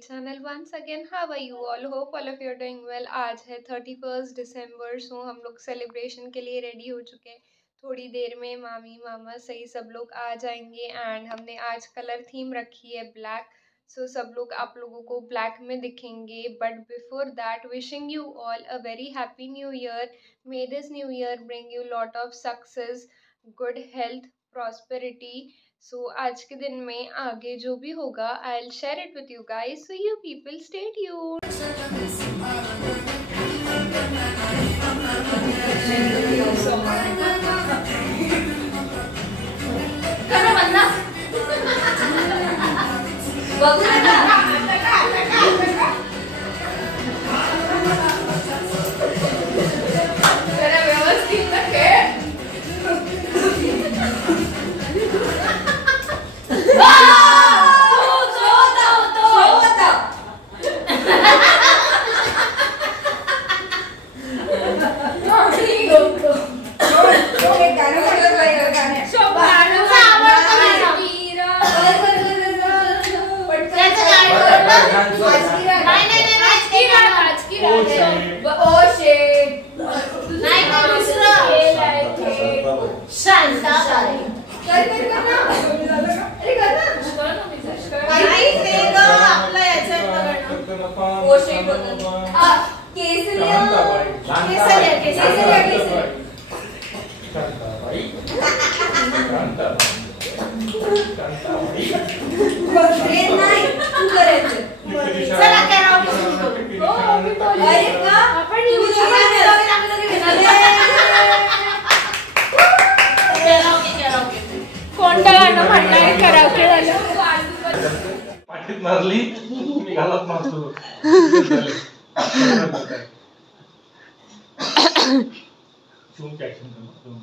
channel once again. How are you all? Hope all of you are doing well. आज है 31 दिसंबर, so हम लोग celebration के लिए ready हो चुके हैं. थोड़ी देर में मामी मामा सही सब लोग आ जाएंगे एंड हमने आज कलर थीम रखी है ब्लैक. सो सब लोग आप लोगों को ब्लैक में दिखेंगे. But before that, wishing you all a very happy new year. May this new year bring you lot of success, good health, prosperity. So आज के दिन में आगे जो भी होगा I will share it with you guys. So you people stay tuned. मारली मी घालत मारतो. झूम ॲक्शन करू.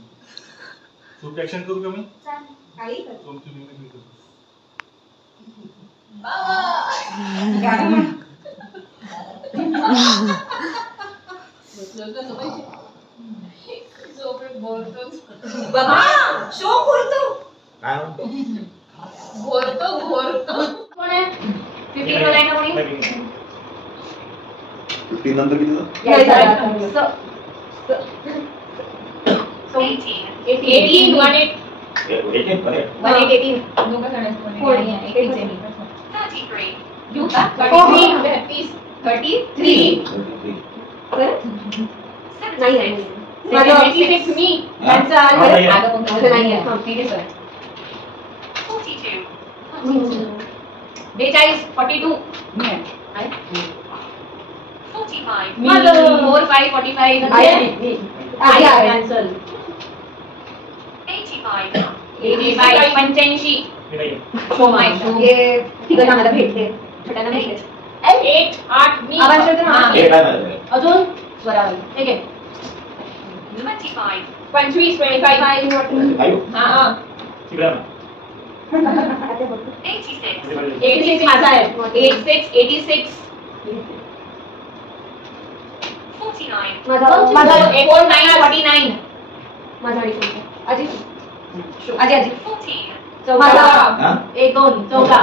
झूम ॲक्शन करू का मी? काही कर. झूम तुम्ही मी करू. गाणं बाबा शो करतो. काय म्हणतो? घोरतो. कोण आहे? 15 वर आहे ना कोणी? 15 नंतर किती झालं? 18 दोघं जण कोण आहे? 33 यू का? 33 नाही माझं 76 मी त्यांचा आलं पण नाही आहे. हां ठीक आहे सर. 42 42 मी आहे. 45 45 45 आहे. आधी कॅन्सल. 85 85 शो माय ये तिकडे आम्हाला भेटते. छोट्याला भेटते. 8 मी आवाज येतो ना. अजून बरोबर ठीक आहे. 25 हां हां 86 माझा आहे. 86 माझा 49 माझा आजी चौदा 1 2 चौदा.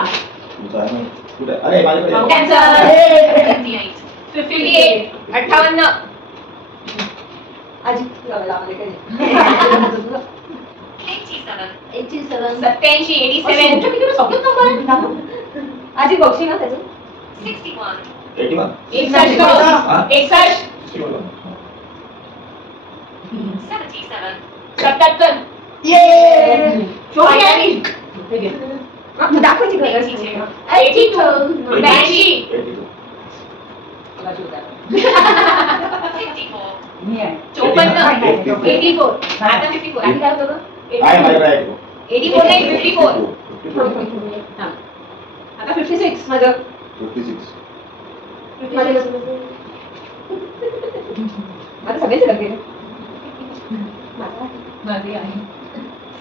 अरे माझ्याकडे कॅन्सल. 58 58 आजी लावले काय 87 आजी बघशी ना त्याचं 81 61 77 ये शोधायची दाखवायची गरज नाही. 82 54 84 आता 54 आणि काय होतं? 84 नाही 54 आता 56 माझं 56 माझं सगळेच लगे माझे आहे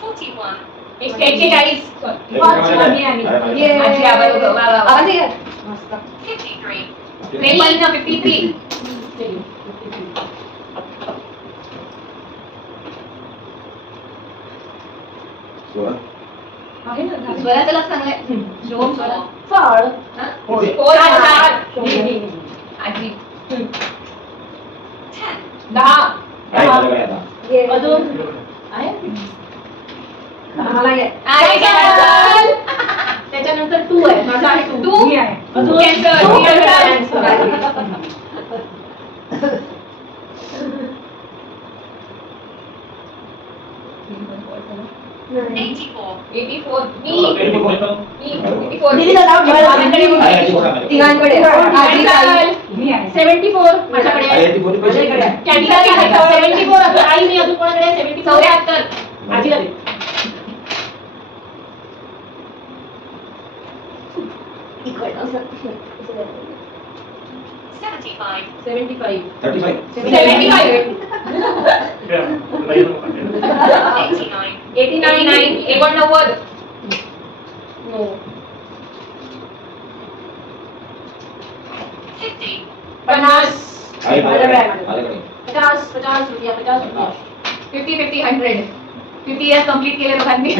41 माझी आवाज आहे मस्त. 53 16 स्वराचं सांगलाय श्लोक स्वरा फळ आजी 10 अजून आहे त्याच्यानंतर 2 आहे माझा आहे 2 आहे अजून 84 मी 84 तिघांकडे 74 माझ्याकडे 74 आई मी अजून कोणाकडे 74 आजीला दे इक्वल 75 75 35 89 89 नो 50 रुपया 50 100 50 इयर्स कंप्लीट केले लोकांनी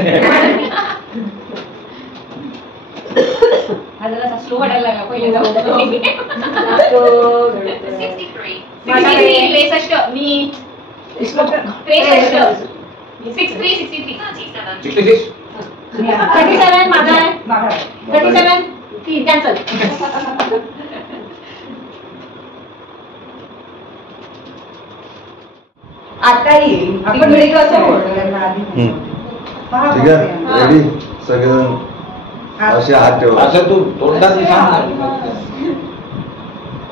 हा जरा स्लो वाटायला लागला पहिले जाऊ 63 मी 63 37 माझा आहे 37 3 कॅन्सल आता येईल आपण घरी कसं बोलणार ठीक आहे रेडी सगळेजण असे हात ठेवा असं तू तोंडात सांग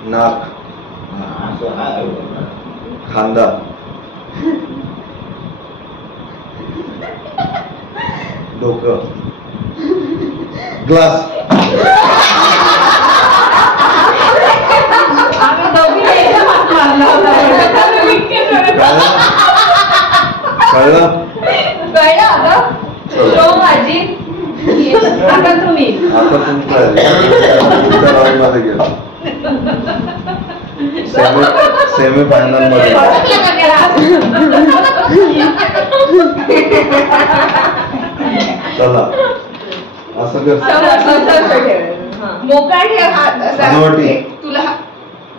नाक खांदा डोकं ग्लास कळलं माझी आता तुम्ही आता तुमचं मध्ये गेलो सेमी फायनल मध्ये चला असं कर मोकळा ठेव हात असा हनुवटी. तुला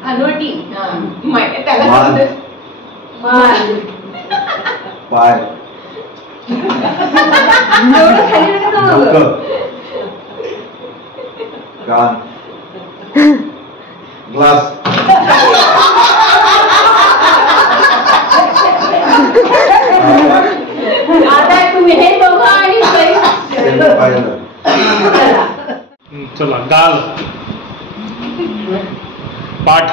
हनुवटी त्याला मान. मान पाय एवढं खाली नका जाऊ. डोकं कान ग्लास आता तुम्ही हे दोघं आणि सेमी फायनल चला गाल पाठ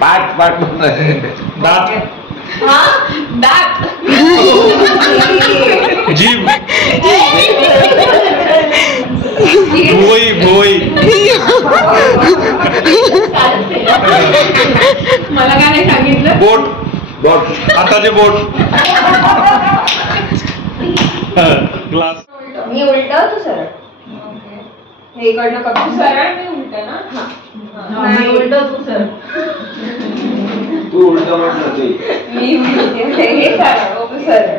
पाठ दात दात जीभ भोई भोई मला काय नाही सांगितलं बोट बोट हाताचे बोट ग्लास मी उलट तू सरळ हे इकडनं कमी सरळ मी उलट ना नाही उलट तू सरळ तू उलट म्हटलं ते मी उलटी हे सरळ तू सरळ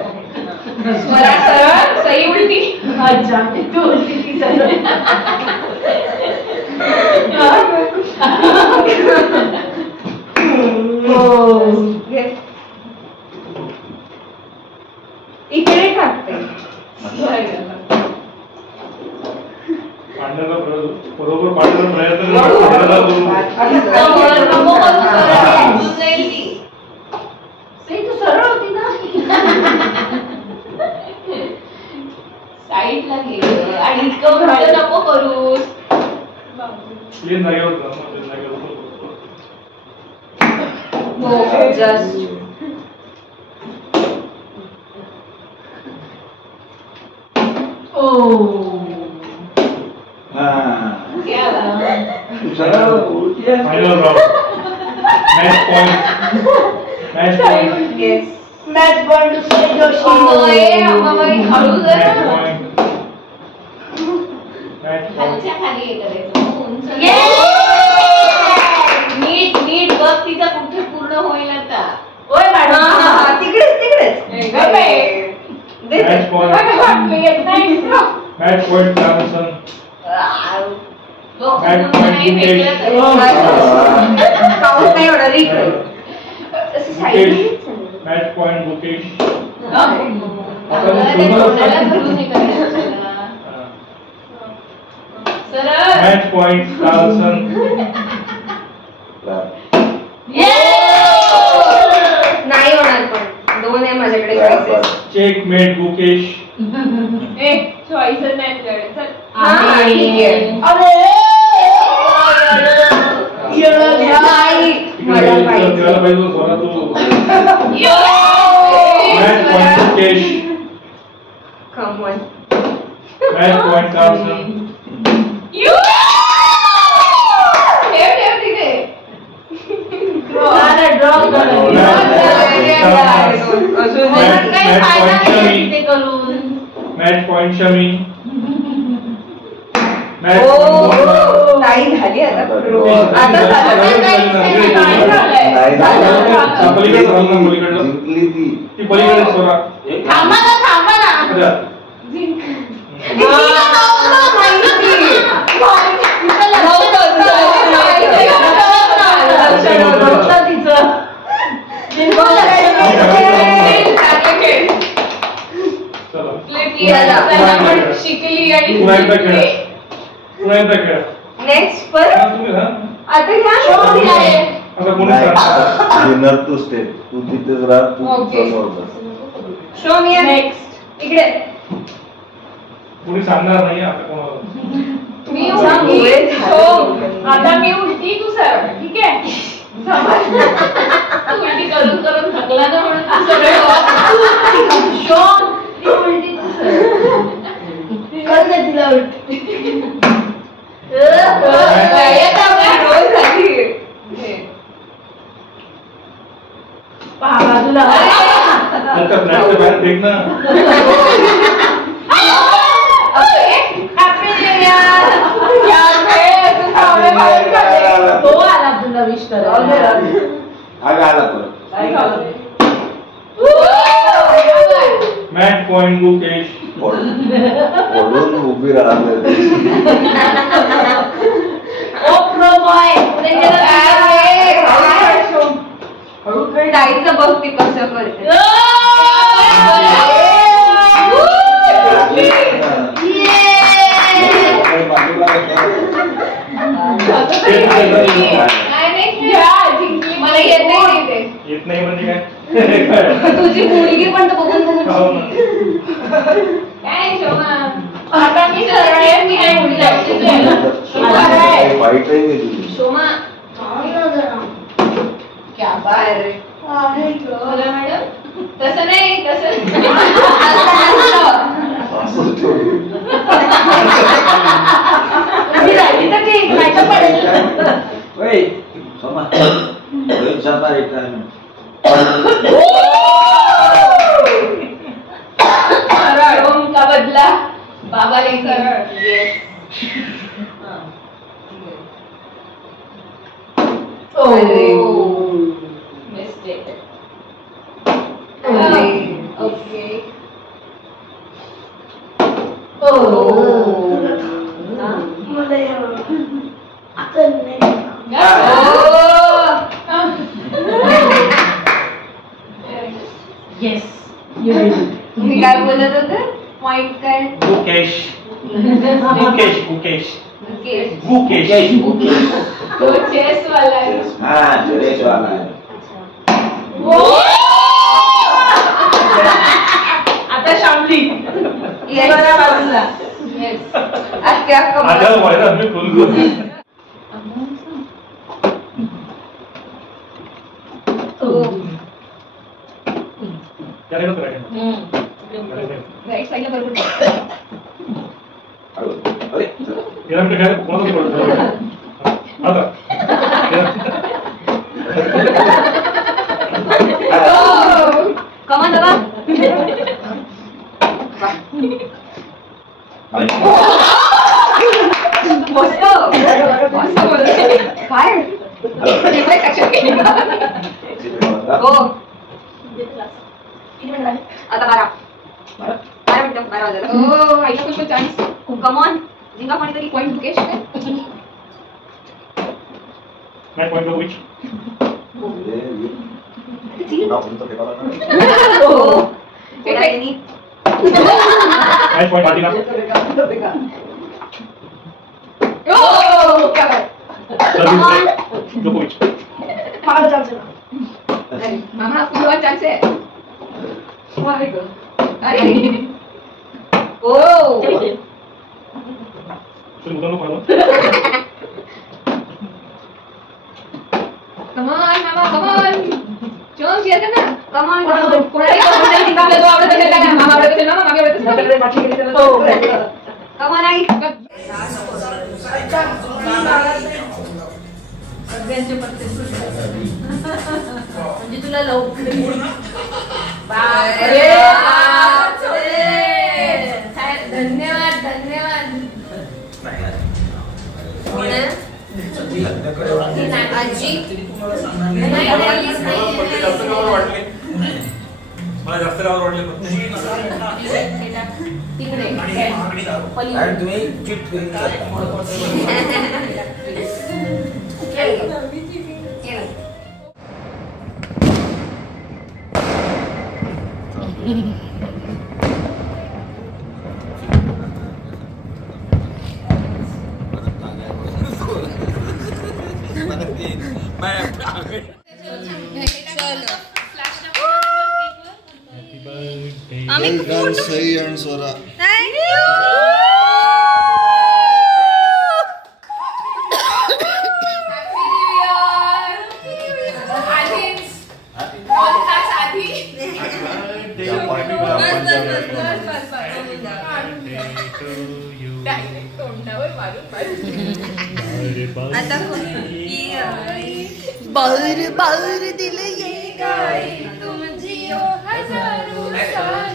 स्वरा सरळ सई उलटी अच्छा तू उलटी ती सरळ इकडे टाकते पाडण्याचा बरोबर पाडण्याचा प्रयत्न तू सरळ होती ना साईडला घे आणि इतकं घाल नको करूस प्लेन जागेवर जा, प्लेन जागेवर जा. Just final round match point match point match bond दुसरे जोशी खालच्या खाली हे करायचं नीट नीट बघ तिचा कुठे पूर्ण होईल आता ओय मॅडम तिकडेच Match point Carlson. लोक Match point नाही Mukesh. भेटलं तरी. काउंट नाही होणार इकडे असं साईड Match point Mukesh. अगं, ते तोंडाला धरून हे करायचं त्याला. सरळ. Match point Carlson. नाही होणार पण 2 आहे माझ्याकडे choices. Checkmate Mukesh. ए चॉईसेस नाही तुझ्याकडे चल हा, ठीक आहे. नाही, मला पाहिजे. त्याला पाहिजे तो सोना तू. Match point Mukesh. Come on. Match point Carlson. ठेव ठेव तिथे अजून Match काही point फायदा नाही Shami. ते करून. Match point Shami. Match ओ, point Mona. ताई झाली आता आता झालं. पलीकडे झालं ना पलीकडलं जिंकली ती ती पलीकडे सोना थांबा ना. अच्छा. चला शिकली आणि पुन्हा एकदा खेळा. पुन्हा एकदा खेळा. नेक्स्ट पर हा, तुम्ही हा. आता घ्या आता कोणी सांगता? विनर टू स्टेप तू तिथेच राहा तू Okay. समोर बस शो मी नेक्स्ट इकडे कोणी सांगणार नाही आता कोणाला. मी उलटी हो आता मी उलटी तू सरळ ठीक आहे समज तू उलटी करून करून थकला ना म्हणून तू सगळे शॉक ती उलटी तू सरळ. कर ना तिला उलटी. रोज झाली पहा बाजूला. आता फ्लॅटच्या बाहेर फेक ना. तो आला तुला विश करायला. आला परत मॅच पॉइंट मुकेश. पडून उभी राहते ओ प्रो बॉय. ताईचं बघते कसं करते मला येत नाही ते येत नाही म्हणजे काय? तुझी मुलगी पण तर बघून झाली. हो ना. काय शोभा आता मी सरळ आहे मी नाही उलटी वाईटही नाही तुझी शोमा क्या बात. बोला मॅडम तसं नाही तसं असं ठेवली. तुम्ही राहिली तर ठीक नाही पडेल. Wait, sama. Wait, sabar ikan. रोम का बदला बाबा ने सरळ मिस्टेक ओके येस मी काय बोलत होते पॉइंट काय मुकेश. मुकेश मुकेश मुकेश. मुकेश. तो चेस वाला है हाँ, सुरेश वाला है. आता शामली. Yes. यस आत्या आजकाल कमल. व्हायला मी फुल करू. त्याला नको करायचं. राईट साइडला बरोबर अरे, याला मी काय कोणाचं बोलतो? आता कमल दादा मस्त मस्त बोलते. काय हो आता 12 मिनिटं 12 वाजले. ओ हायस्कूल चान्स पॉइंट मुकेश पे. My point of which? My point Martina. क्या बात. Service Djokovic. मामा आपको बहुत चांस है. अरे चल उधर लो पहले. Come on, Mama, come on. चलो शेयर करना. Come on. कोणाला निकाल दो आवडत असेल का? मामा आवडत असेल ना, मागे आवडत असेल. Come on आई. सगळ्यांचे पत्ते म्हणजे तुला लवकर अरे धन्यवाद धन्यवाद. आजी मला जास्त गावावर वाटले तिकडे आणि तुम्ही चिट करून Well done, Sahi and Sora. बाहेर बाहेर दिल ये गाय तुम जियो हजारों साल.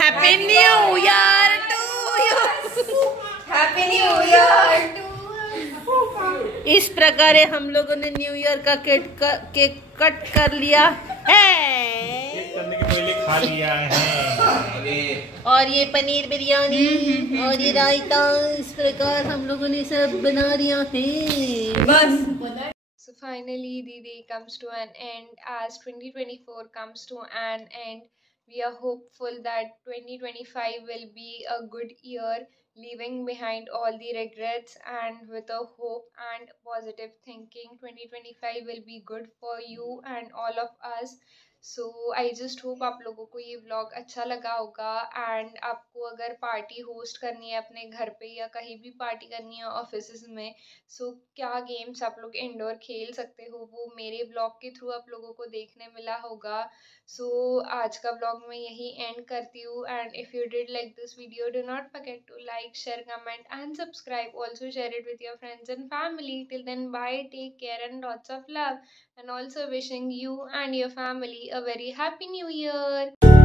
Happy new year to you. Happy new year to. इस प्रकार हम लोगों ने न्यू ईयर का केक कट कर लिया है करने के पहले खा लिया है. और ये पनीर बिरयानी और ये रायता इस प्रकार हम लोगों ने सब बना लिया है. So finally the day comes to an end as 2024 comes to an end. We are hopeful that 2025 will be a good year, leaving behind all the regrets and with a hope and positive thinking. 2025 will be good for you and all of us. So I just hope आप लोगों को ये vlog अच्छा लगा होगा. End आपको अगर party host करनी है अपने घर पे या कहीं भी पार्टी करनी है ऑफिस में, सो क्या गेम्स आप लोग इंडोर खेल सकते हो वो मेरे व्लॉग के थ्रू आप लोगों को देखने मिला होगा. सो आज का व्लॉग मैं यही एंड करती हूँ. And if you did like this video do not forget to like share comment and subscribe. Also share it with your friends and family. Till then bye, take care and lots of love. And also wishing you and your family a very happy new year.